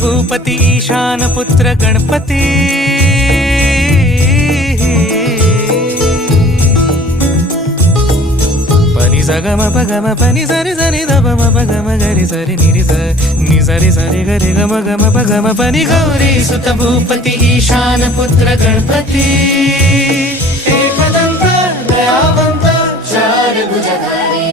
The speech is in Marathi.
भूपती ईशान पुत्र गणपती पनि सगम पगम पनि सरि सरि ध म पगम गरि सरि निरि स नि सरि सरि गरि गम गम पगम पनि गौरी सुत भूपती ईशान पुत्र गणपती एकदंत दयावंत चार भुजधारी